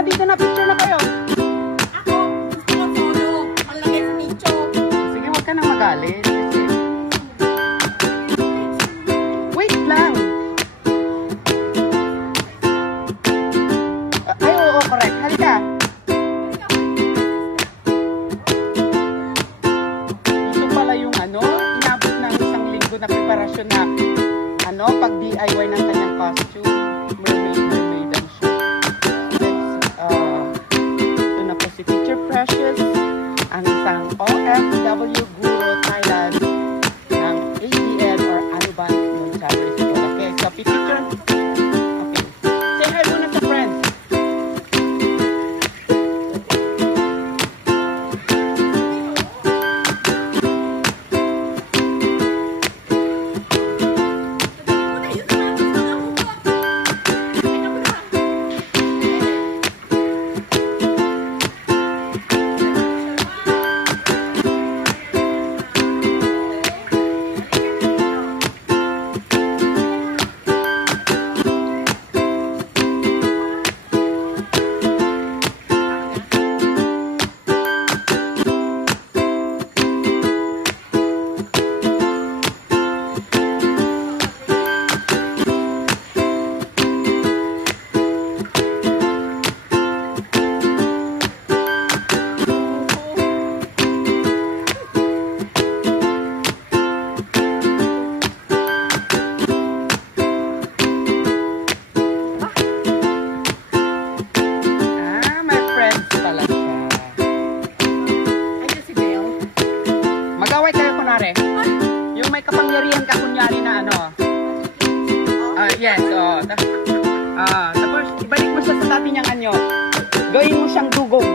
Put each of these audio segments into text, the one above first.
dito na, picture na kayo. Ako, gusto ko solo. Malagay sa nicho. Sige, huwag ka nang magalit. Wait lang. Ay, oo, correct. Halika. Ito pala yung inabot ng isang linggo na preparasyon na pag DIY ng kanyang costume. Mermaid ang siya. Ito na po si Teacher Precious, ang isang OFW Guro Thailand ng ABN or Anuban Military School. Okay, so picture. Okay. Say hi muna sa friends. Mag-away kayo kunwari. Yung may kapangyarihan ka kunyari na yes, tapos ibalik mo siya sa dati niyang anyo. Gawin mo siyang dugong.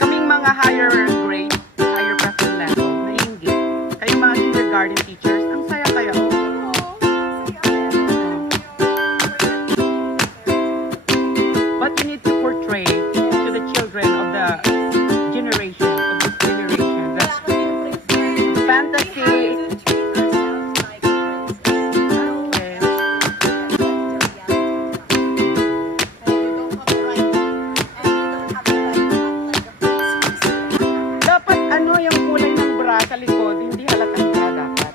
Kaming mga higher grade, higher practice level, naiingit. Kayong mga kindergarten teachers, ang saya kaya. But you need to portray to the children of the generation, of this generation, that fantasy. Dapat yung kulay ng bra sa likod, hindi halatang bra dapat.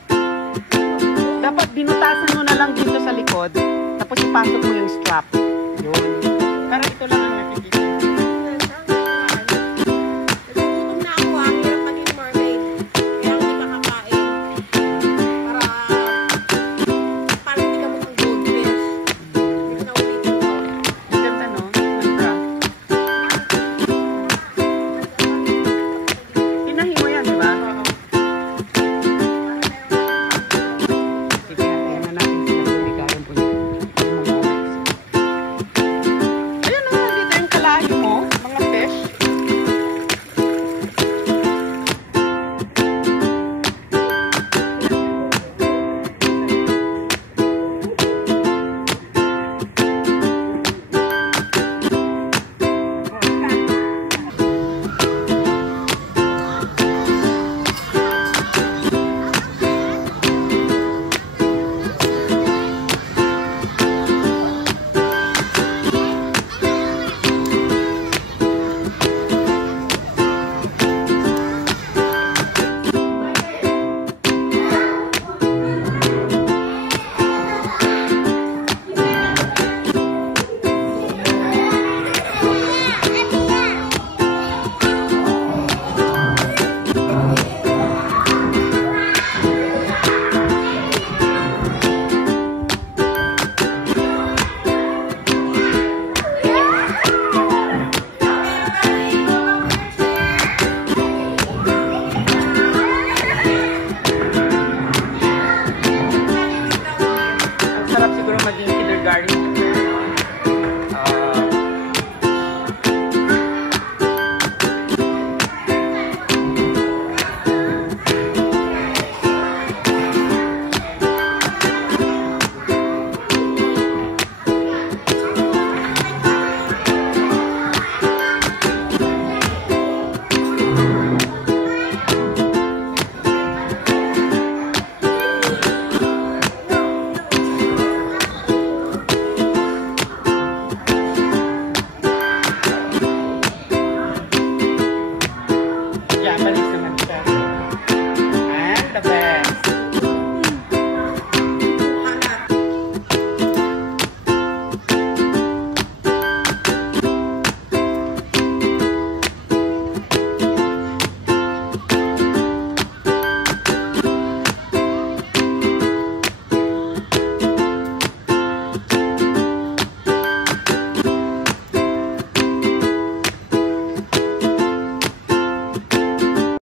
Dapat binutasan mo na lang dito sa likod, tapos ipasok mo yung strap. Yun. Para ito lang ang